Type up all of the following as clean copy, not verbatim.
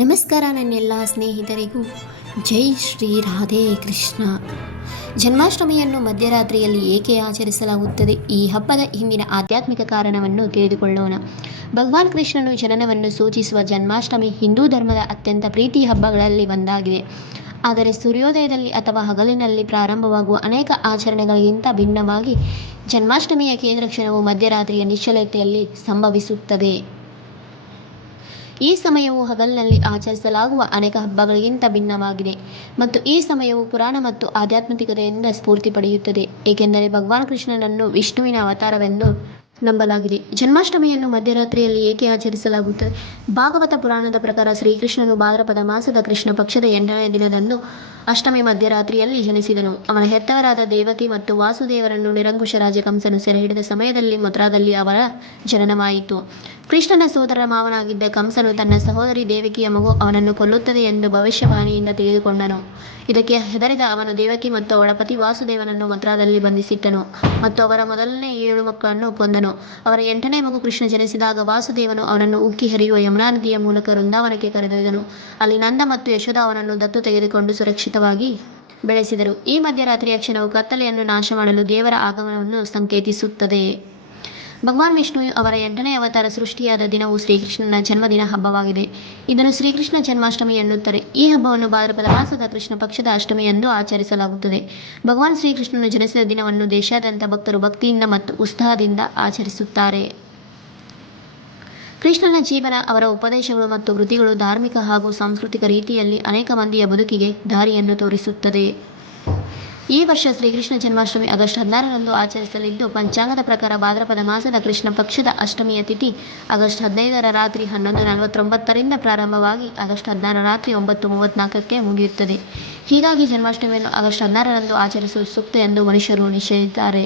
ನಮಸ್ಕಾರ ನನ್ನೆಲ್ಲ ಸ್ನೇಹಿತರಿಗೂ ಜೈ ಶ್ರೀ ರಾಧೆ ಕೃಷ್ಣ. ಜನ್ಮಾಷ್ಟಮಿಯನ್ನು ಮಧ್ಯರಾತ್ರಿಯಲ್ಲಿ ಏಕೆ ಆಚರಿಸಲಾಗುತ್ತದೆ? ಈ ಹಬ್ಬದ ಹಿಂದಿನ ಆಧ್ಯಾತ್ಮಿಕ ಕಾರಣವನ್ನು ತಿಳಿದುಕೊಳ್ಳೋಣ. ಭಗವಾನ್ ಕೃಷ್ಣನು ಜನನವನ್ನು ಸೂಚಿಸುವ ಜನ್ಮಾಷ್ಟಮಿ ಹಿಂದೂ ಧರ್ಮದ ಅತ್ಯಂತ ಪ್ರೀತಿಯ ಹಬ್ಬಗಳಲ್ಲಿ ಒಂದಾಗಿದೆ. ಆದರೆ ಸೂರ್ಯೋದಯದಲ್ಲಿ ಅಥವಾ ಹಗಲಿನಲ್ಲಿ ಪ್ರಾರಂಭವಾಗುವ ಅನೇಕ ಆಚರಣೆಗಳಿಗಿಂತ ಭಿನ್ನವಾಗಿ ಜನ್ಮಾಷ್ಟಮಿಯ ಕೇಂದ್ರ ಕ್ಷಣವು ಮಧ್ಯರಾತ್ರಿಯ ನಿಶ್ಚಲತೆಯಲ್ಲಿ ಸಂಭವಿಸುತ್ತದೆ. ಈ ಸಮಯವು ಹಗಲಿನಲ್ಲಿ ಆಚರಿಸಲಾಗುವ ಅನೇಕ ಹಬ್ಬಗಳಿಗಿಂತ ಭಿನ್ನವಾಗಿದೆ ಮತ್ತು ಈ ಸಮಯವು ಪುರಾಣ ಮತ್ತು ಆಧ್ಯಾತ್ಮಿಕತೆಯಿಂದ ಸ್ಫೂರ್ತಿ ಪಡೆಯುತ್ತದೆ, ಏಕೆಂದರೆ ಭಗವಾನ್ ಕೃಷ್ಣನನ್ನು ವಿಷ್ಣುವಿನ ಅವತಾರವೆಂದು ನಂಬಲಾಗಿದೆ. ಜನ್ಮಾಷ್ಟಮಿಯನ್ನು ಮಧ್ಯರಾತ್ರಿಯಲ್ಲಿ ಏಕೆ ಆಚರಿಸಲಾಗುತ್ತದೆ? ಭಾಗವತ ಪುರಾಣದ ಪ್ರಕಾರ ಶ್ರೀಕೃಷ್ಣನು ಭಾದ್ರಪದ ಮಾಸದ ಕೃಷ್ಣ ಪಕ್ಷದ 8ನೇ ದಿನದಂದು ಅಷ್ಟಮಿ ಮಧ್ಯರಾತ್ರಿಯಲ್ಲಿ ಜನಿಸಿದನು. ಅವನ ಹೆತ್ತವರಾದ ದೇವಕಿ ಮತ್ತು ವಾಸುದೇವರನ್ನು ನಿರಂಕುಶ ರಾಜ ಕಂಸನು ಸೆರೆಹಿಡಿದ ಸಮಯದಲ್ಲಿ ಮಥುರಾದಲ್ಲಿ ಅವರ ಜನನವಾಯಿತು. ಕೃಷ್ಣನ ಸೋದರ ಮಾವನಾಗಿದ್ದ ಕಂಸನು ತನ್ನ ಸಹೋದರಿ ದೇವಕಿಯ ಮಗು ಅವನನ್ನು ಕೊಲ್ಲುತ್ತದೆ ಎಂದು ಭವಿಷ್ಯವಾಣಿಯಿಂದ ತಿಳಿದುಕೊಂಡನು. ಇದಕ್ಕೆ ಹೆದರಿದ ಅವನು ದೇವಕಿ ಮತ್ತು ಅವಳ ಪತಿ ವಾಸುದೇವನನ್ನು ಮಥುರಾದಲ್ಲಿ ಬಂಧಿಸಿಟ್ಟನು ಮತ್ತು ಅವರ ಮೊದಲನೇ 7 ಮಕ್ಕಳನ್ನು ಕೊಂದನು. ಅವರ 8ನೇ ಮಗು ಕೃಷ್ಣ ಜನಿಸಿದಾಗ ವಾಸುದೇವನು ಅವನನ್ನು ಉಕ್ಕಿ ಹರಿಯುವ ಯಮುನಾ ನದಿಯ ಮೂಲಕ ವೃಂದಾವನಕ್ಕೆ ಕರೆದೊಯ್ದನು. ಅಲ್ಲಿ ನಂದ ಮತ್ತು ಯಶೋಧ ಅವನನ್ನು ದತ್ತು ತೆಗೆದುಕೊಂಡು ಸುರಕ್ಷಿತವಾಗಿ ಬೆಳೆಸಿದರು. ಈ ಮಧ್ಯರಾತ್ರಿಯ ಕ್ಷಣವು ಕತ್ತಲೆಯನ್ನು ನಾಶ ಮಾಡಲು ದೇವರ ಆಗಮನವನ್ನು ಸಂಕೇತಿಸುತ್ತದೆ. ಭಗವಾನ್ ವಿಷ್ಣು ಅವರ 8ನೇ ಅವತಾರ ಸೃಷ್ಟಿಯಾದ ದಿನವು ಶ್ರೀಕೃಷ್ಣನ ಜನ್ಮದಿನ ಹಬ್ಬವಾಗಿದೆ. ಇದನ್ನು ಶ್ರೀಕೃಷ್ಣ ಜನ್ಮಾಷ್ಟಮಿ ಎನ್ನುತ್ತಾರೆ. ಈ ಹಬ್ಬವನ್ನು ಭಾದ್ರಪದ ಮಾಸದ ಕೃಷ್ಣ ಪಕ್ಷದ ಅಷ್ಟಮಿ ಎಂದು ಆಚರಿಸಲಾಗುತ್ತದೆ. ಭಗವಾನ್ ಶ್ರೀಕೃಷ್ಣನು ಜನಿಸಿದ ದಿನವನ್ನು ದೇಶಾದ್ಯಂತ ಭಕ್ತರು ಭಕ್ತಿಯಿಂದ ಮತ್ತು ಉತ್ಸಾಹದಿಂದ ಆಚರಿಸುತ್ತಾರೆ. ಕೃಷ್ಣನ ಜೀವನ, ಅವರ ಉಪದೇಶಗಳು ಮತ್ತು ಕೃತಿಗಳು ಧಾರ್ಮಿಕ ಹಾಗೂ ಸಾಂಸ್ಕೃತಿಕ ರೀತಿಯಲ್ಲಿ ಅನೇಕ ಮಂದಿಯ ಬದುಕಿಗೆ ದಾರಿಯನ್ನು ತೋರಿಸುತ್ತದೆ. ಈ ವರ್ಷ ಶ್ರೀಕೃಷ್ಣ ಜನ್ಮಾಷ್ಟಮಿ ಆಗಸ್ಟ್ 16ರಂದು ಆಚರಿಸಲಿದ್ದು, ಪಂಚಾಂಗದ ಪ್ರಕಾರ ಭಾದ್ರಪದ ಮಾಸದ ಕೃಷ್ಣ ಪಕ್ಷದ ಅಷ್ಟಮಿಯ ತಿಥಿ ಆಗಸ್ಟ್ 15ರ ರಾತ್ರಿ 11:49ರಿಂದ ಪ್ರಾರಂಭವಾಗಿ ಆಗಸ್ಟ್ 16ರ ರಾತ್ರಿ 9:34ಕ್ಕೆ ಮುಗಿಯುತ್ತದೆ. ಹೀಗಾಗಿ ಜನ್ಮಾಷ್ಟಮಿಯನ್ನು ಆಗಸ್ಟ್ 16ರಂದು ಆಚರಿಸುವುದು ಸೂಕ್ತ ಎಂದು ಮನುಷ್ಯರು ನಿಶ್ಚಯಿಸಿದ್ದಾರೆ.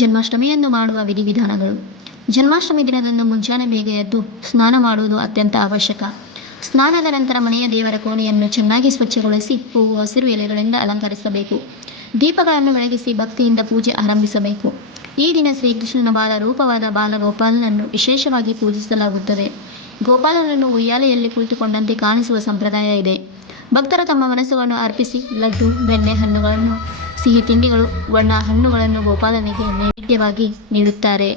ಜನ್ಮಾಷ್ಟಮಿಯಂದು ಮಾಡುವ ವಿಧಿವಿಧಾನಗಳು. ಜನ್ಮಾಷ್ಟಮಿ ದಿನದಂದು ಮುಂಜಾನೆ ಬೇಗ ಎದ್ದು ಸ್ನಾನ ಮಾಡುವುದು ಅತ್ಯಂತ ಅವಶ್ಯಕ. ಸ್ನಾನದ ನಂತರ ಮನೆಯ ದೇವರ ಕೋಣೆಯನ್ನು ಚೆನ್ನಾಗಿ ಸ್ವಚ್ಛಗೊಳಿಸಿ ಹೂವು, ಹಸಿರು ಎಲೆಗಳಿಂದ ಅಲಂಕರಿಸಬೇಕು. ದೀಪಗಳನ್ನು ಬೆಳಗಿಸಿ ಭಕ್ತಿಯಿಂದ ಪೂಜೆ ಆರಂಭಿಸಬೇಕು. ಈ ದಿನ ಶ್ರೀಕೃಷ್ಣನ ರೂಪವಾದ ಬಾಲಗೋಪಾಲನನ್ನು ವಿಶೇಷವಾಗಿ ಪೂಜಿಸಲಾಗುತ್ತದೆ. ಗೋಪಾಲನನ್ನು ಉಯ್ಯಾಲೆಯಲ್ಲಿ ಕುಳಿತುಕೊಂಡಂತೆ ಕಾಣಿಸುವ ಸಂಪ್ರದಾಯ ಇದೆ. ಭಕ್ತರು ತಮ್ಮ ಮನಸ್ಸುಗಳನ್ನು ಅರ್ಪಿಸಿ ಲಡ್ಡು, ಬೆಣ್ಣೆ ಹಣ್ಣುಗಳನ್ನು, ಸಿಹಿ ತಿಂಡಿಗಳು, ಬಣ್ಣ ಹಣ್ಣುಗಳನ್ನು ಗೋಪಾಲನಿಗೆ ನೈವೇದ್ಯವಾಗಿ ನೀಡುತ್ತಾರೆ.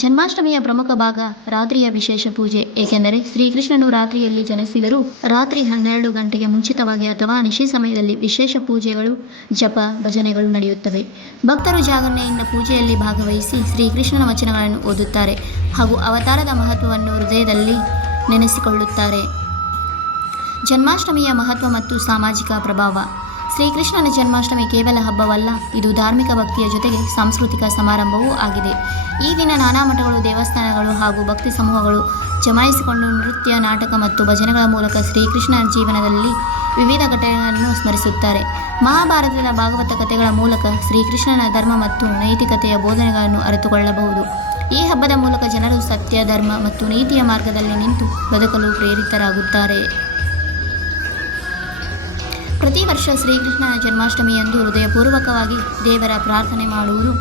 ಜನ್ಮಾಷ್ಟಮಿಯ ಪ್ರಮುಖ ಭಾಗ ರಾತ್ರಿಯ ವಿಶೇಷ ಪೂಜೆ, ಏಕೆಂದರೆ ಶ್ರೀಕೃಷ್ಣನು ರಾತ್ರಿಯಲ್ಲಿ ಜನಿಸಿದರೂ ರಾತ್ರಿ 12 ಗಂಟೆಗೆ ಮುಂಚಿತವಾಗಿ ಅಥವಾ ನಿಶೆ ಸಮಯದಲ್ಲಿ ವಿಶೇಷ ಪೂಜೆಗಳು, ಜಪ, ಭಜನೆಗಳು ನಡೆಯುತ್ತವೆ. ಭಕ್ತರು ಜಾಗರಣೆಯಿಂದ ಪೂಜೆಯಲ್ಲಿ ಭಾಗವಹಿಸಿ ಶ್ರೀಕೃಷ್ಣನ ವಚನಗಳನ್ನು ಓದುತ್ತಾರೆ ಹಾಗೂ ಅವತಾರದ ಮಹತ್ವವನ್ನು ಹೃದಯದಲ್ಲಿ ನೆನೆಸಿಕೊಳ್ಳುತ್ತಾರೆ. ಜನ್ಮಾಷ್ಟಮಿಯ ಮಹತ್ವ ಮತ್ತು ಸಾಮಾಜಿಕ ಪ್ರಭಾವ. ಶ್ರೀಕೃಷ್ಣನ ಜನ್ಮಾಷ್ಟಮಿ ಕೇವಲ ಹಬ್ಬವಲ್ಲ, ಇದು ಧಾರ್ಮಿಕ ಭಕ್ತಿಯ ಜೊತೆಗೆ ಸಾಂಸ್ಕೃತಿಕ ಸಮಾರಂಭವೂ ಆಗಿದೆ. ಈ ದಿನ ನಾನಾ ಮಠಗಳು, ದೇವಸ್ಥಾನಗಳು ಹಾಗೂ ಭಕ್ತಿ ಸಮೂಹಗಳು ಜಮಾಯಿಸಿಕೊಂಡು ನೃತ್ಯ, ನಾಟಕ ಮತ್ತು ಭಜನೆಗಳ ಮೂಲಕ ಶ್ರೀಕೃಷ್ಣನ ಜೀವನದಲ್ಲಿ ವಿವಿಧ ಘಟನೆಗಳನ್ನು ಸ್ಮರಿಸುತ್ತಾರೆ. ಮಹಾಭಾರತದ ಭಾಗವತ ಕಥೆಗಳ ಮೂಲಕ ಶ್ರೀಕೃಷ್ಣನ ಧರ್ಮ ಮತ್ತು ನೈತಿಕತೆಯ ಬೋಧನೆಗಳನ್ನು ಅರಿತುಕೊಳ್ಳಬಹುದು. ಈ ಹಬ್ಬದ ಮೂಲಕ ಜನರು ಸತ್ಯ, ಧರ್ಮ ಮತ್ತು ನೀತಿಯ ಮಾರ್ಗದಲ್ಲಿ ನಿಂತು ಬದುಕಲು ಪ್ರೇರಿತರಾಗುತ್ತಾರೆ. ಪ್ರತಿ ವರ್ಷ ಶ್ರೀಕೃಷ್ಣನ ಜನ್ಮಾಷ್ಟಮಿಯಂದು ಹೃದಯಪೂರ್ವಕವಾಗಿ ದೇವರ ಪ್ರಾರ್ಥನೆ ಮಾಡುವುದು,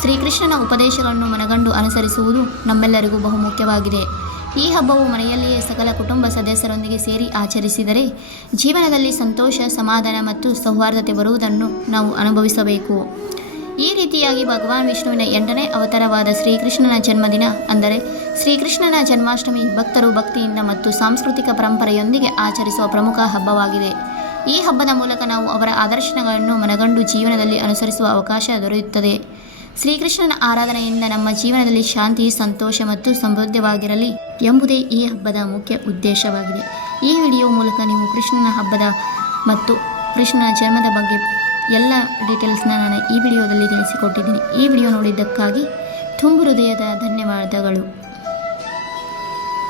ಶ್ರೀಕೃಷ್ಣನ ಉಪದೇಶಗಳನ್ನು ಮನಗಂಡು ಅನುಸರಿಸುವುದು ನಮ್ಮೆಲ್ಲರಿಗೂ ಬಹುಮುಖ್ಯವಾಗಿದೆ. ಈ ಹಬ್ಬವು ಮನೆಯಲ್ಲಿಯೇ ಸಕಲ ಕುಟುಂಬ ಸದಸ್ಯರೊಂದಿಗೆ ಸೇರಿ ಆಚರಿಸಿದರೆ ಜೀವನದಲ್ಲಿ ಸಂತೋಷ, ಸಮಾಧಾನ ಮತ್ತು ಸೌಹಾರ್ದತೆ ಬರುವುದನ್ನು ನಾವು ಅನುಭವಿಸಬೇಕು. ಈ ರೀತಿಯಾಗಿ ಭಗವಾನ್ ವಿಷ್ಣುವಿನ 8ನೇ ಅವತಾರವಾದ ಶ್ರೀಕೃಷ್ಣನ ಜನ್ಮದಿನ ಅಂದರೆ ಶ್ರೀಕೃಷ್ಣನ ಜನ್ಮಾಷ್ಟಮಿ ಭಕ್ತರು ಭಕ್ತಿಯಿಂದ ಮತ್ತು ಸಾಂಸ್ಕೃತಿಕ ಪರಂಪರೆಯೊಂದಿಗೆ ಆಚರಿಸುವ ಪ್ರಮುಖ ಹಬ್ಬವಾಗಿದೆ. ಈ ಹಬ್ಬದ ಮೂಲಕ ನಾವು ಅವರ ಆದರ್ಶಗಳನ್ನು ಮನಗಂಡು ಜೀವನದಲ್ಲಿ ಅನುಸರಿಸುವ ಅವಕಾಶ ದೊರೆಯುತ್ತದೆ. ಶ್ರೀಕೃಷ್ಣನ ಆರಾಧನೆಯಿಂದ ನಮ್ಮ ಜೀವನದಲ್ಲಿ ಶಾಂತಿ, ಸಂತೋಷ ಮತ್ತು ಸಮೃದ್ಧವಾಗಿರಲಿ ಎಂಬುದೇ ಈ ಹಬ್ಬದ ಮುಖ್ಯ ಉದ್ದೇಶವಾಗಿದೆ. ಈ ವಿಡಿಯೋ ಮೂಲಕ ನೀವು ಕೃಷ್ಣನ ಹಬ್ಬದ ಮತ್ತು ಕೃಷ್ಣನ ಜನ್ಮದ ಬಗ್ಗೆ ಎಲ್ಲ ಡೀಟೇಲ್ಸ್ನ ನಾನು ಈ ವಿಡಿಯೋದಲ್ಲಿ ತಿಳಿಸಿಕೊಟ್ಟಿದ್ದೀನಿ. ಈ ವಿಡಿಯೋ ನೋಡಿದ್ದಕ್ಕಾಗಿ ತುಂಬ ಹೃದಯದ ಧನ್ಯವಾದಗಳು.